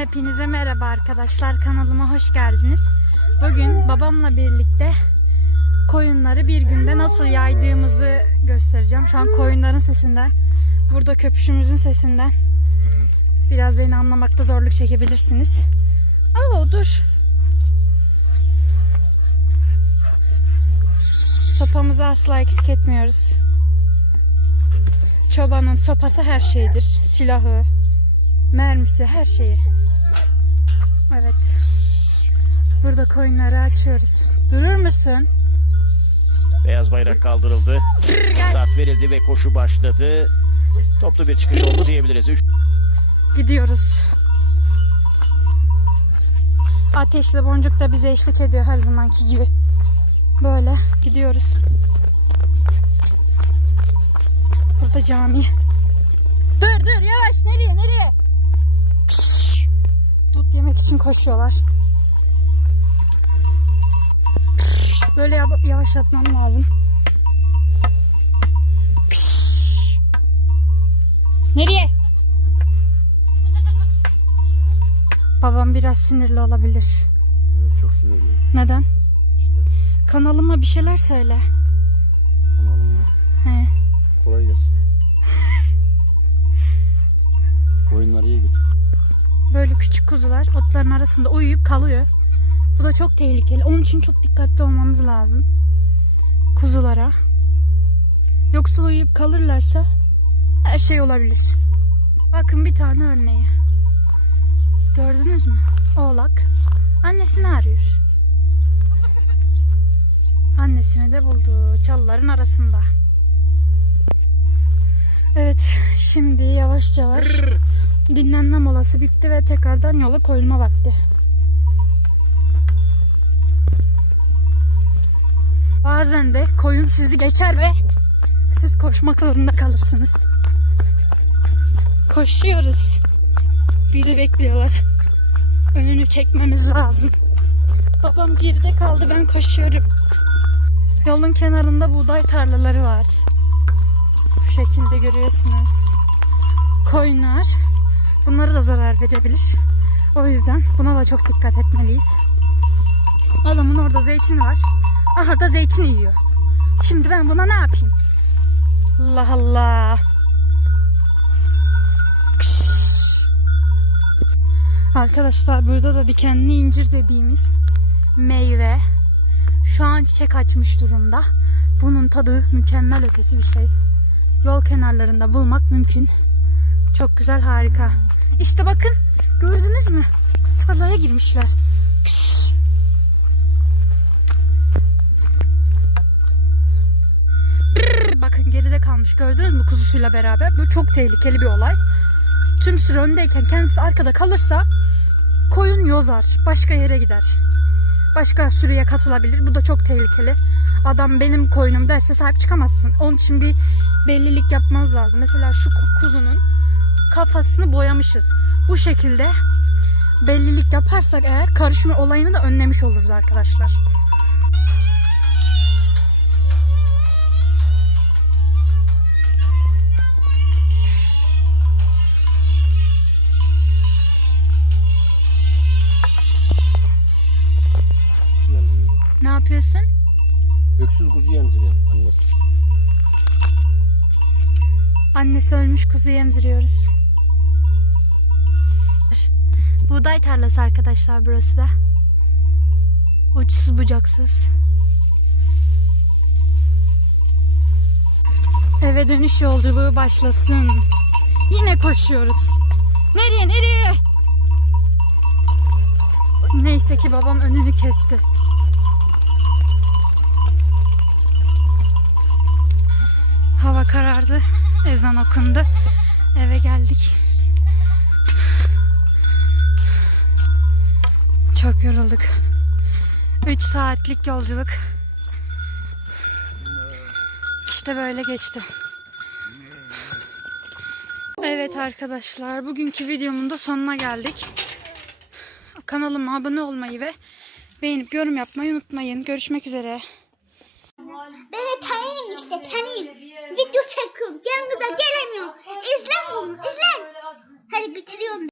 Hepinize merhaba arkadaşlar. Kanalıma hoş geldiniz. Bugün babamla birlikte koyunları bir günde nasıl yaydığımızı göstereceğim. Şu an koyunların sesinden, burada köpüşümüzün sesinden biraz beni anlamakta zorluk çekebilirsiniz. Alo dur. Sopamızı asla eksik etmiyoruz. Çobanın sopası her şeydir. Silahı, mermisi, her şeyi. Evet. Burada koyunları açıyoruz. Durur musun? Beyaz bayrak kaldırıldı. Start verildi ve koşu başladı. Toplu bir çıkış oldu diyebiliriz. Üç Gidiyoruz. Ateşli boncuk da bize eşlik ediyor her zamanki gibi. Böyle gidiyoruz. Burada cami. Dur dur yavaş nereye nereye? Yemek için koşuyorlar. Böyle yava- yavaşlatmam lazım. Nereye? Babam biraz sinirli olabilir. Evet çok sinirliyim. Neden? İşte Kanalıma bir şeyler söyle. kanalıma He. kolay gelsin. Koyunlar iyi git. Böyle küçük kuzular otların arasında uyuyup kalıyor. Bu da çok tehlikeli. Onun için çok dikkatli olmamız lazım. Kuzulara. Yoksa uyuyup kalırlarsa her şey olabilir. Bakın bir tane örneği. Gördünüz mü? Oğlak. Annesini arıyor. Annesini de buldu. Çalıların arasında. Evet. Şimdi yavaş yavaş dinlenme molası bitti ve tekrardan yola koyulma vakti. Bazen de koyun sizi geçer ve siz koşmak zorunda kalırsınız. Koşuyoruz. Bizi bekliyorlar. Önünü çekmemiz lazım. Babam geride kaldı ben koşuyorum. Yolun kenarında buğday tarlaları var. Bu şekilde görüyorsunuz. Koyunlar bunları da zarar verebilir. O yüzden buna da çok dikkat etmeliyiz. Adamın orada zeytini var. Aha da zeytin yiyor. Şimdi ben buna ne yapayım? Allah Allah. Arkadaşlar burada da dikenli incir dediğimiz meyve şu an çiçek açmış durumda. Bunun tadı mükemmel ötesi bir şey. Yol kenarlarında bulmak mümkün. Çok güzel harika. İşte bakın gördünüz mü? Tarlaya girmişler. Kış. Bakın geride kalmış gördünüz mü kuzusuyla beraber. Bu çok tehlikeli bir olay. Tüm sürü öndeyken kendisi arkada kalırsa koyun yozar. Başka yere gider. Başka sürüye katılabilir. Bu da çok tehlikeli. Adam benim koyunum derse sahip çıkamazsın. Onun için bir bellilik yapmaz lazım. Mesela şu ku- kuzunun kafasını boyamışız. Bu şekilde bellilik yaparsak eğer karışma olayını da önlemiş oluruz arkadaşlar. Ne yapıyorsun? Öksüz kuzu yemziriyor annesi. Annesi ölmüş kuzu emziriyoruz. Buğday tarlası arkadaşlar burası da. Uçsuz bucaksız. Eve dönüş yolculuğu başlasın. Yine koşuyoruz. Nereye nereye? Neyse ki babam önünü kesti. Hava karardı. Ezan okundu. Eve geldik. Çok yorulduk. 3 saatlik yolculuk. İşte böyle geçti. Evet arkadaşlar, bugünkü videomun da sonuna geldik. Kanalıma abone olmayı ve beğenip yorum yapmayı unutmayın. Görüşmek üzere. Beni tanıyın işte tanıyın. Video çekiyorum. Yanınıza gelemiyorum. İzlen bunu izlen. Hadi bitiriyorum.